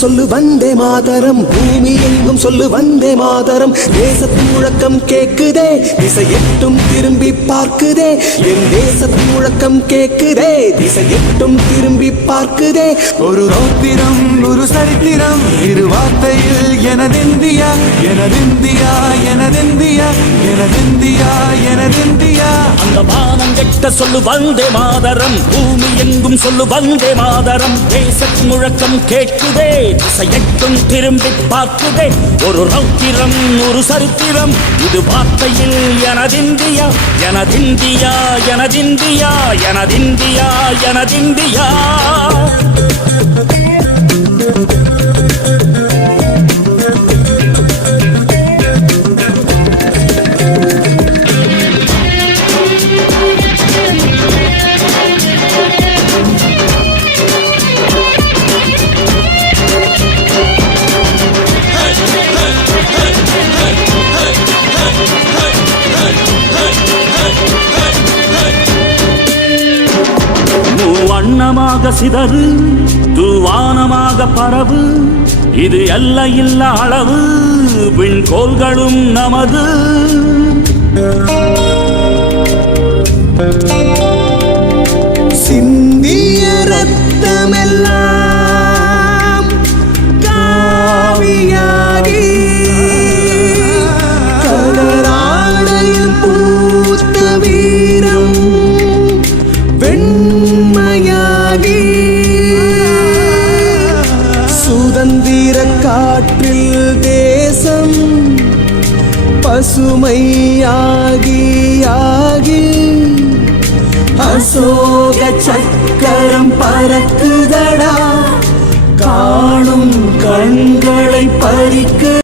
சொல்லு வந்தே மாதரம், பூமி எங்கும் சொல்லு வந்தே மாதரம். தேசத்தின் முழக்கம் கேக்குதே, திசை எட்டும் திரும்பி பார்க்குதே. என் தேசத்தின் முழக்கம் கேக்குதே, திசை எட்டும் திரும்பி பார்க்குதே. ஒரு ரௌத்திரம் ஒரு சரித்திரம், இரு வார்த்தையில் எனதிந்தியா எனதிந்தியா எனதிந்தியா எனதிந்தியா எனதிந்தியா. அந்த வானம் கெட்ட சொல்லு வந்தே மாதரம், பூமி எங்கும் சொல்லு வந்தே மாதரம். தேசத்தின் முழக்கம் கேட்குதே, திசையெட்டும் திரும்பி பார்க்குதே. ஒரு ரௌத்திரம் ஒரு சரித்திரம், இது வார்த்தையில் எனதிந்தியா எனதிந்தியா எனதிந்தியா எனதிந்தியா எனதிந்தியா. வண்ணமாக சிதறு தூவானமாக பரவு, இது எல்லையில்ல அளவு, விண்கோள்களும் நமது. சிந்திய ரத்தமெல்லாம் காவியாகி, கதராடையில் பூத்த வீரம் வெண்மையாகி, சுதந்திர காற்றில் தேசம் பசுமையாகி ஆகி, அசோக சக்கரம் பறக்குதடா, காணும் கண்களை பறிக்கு.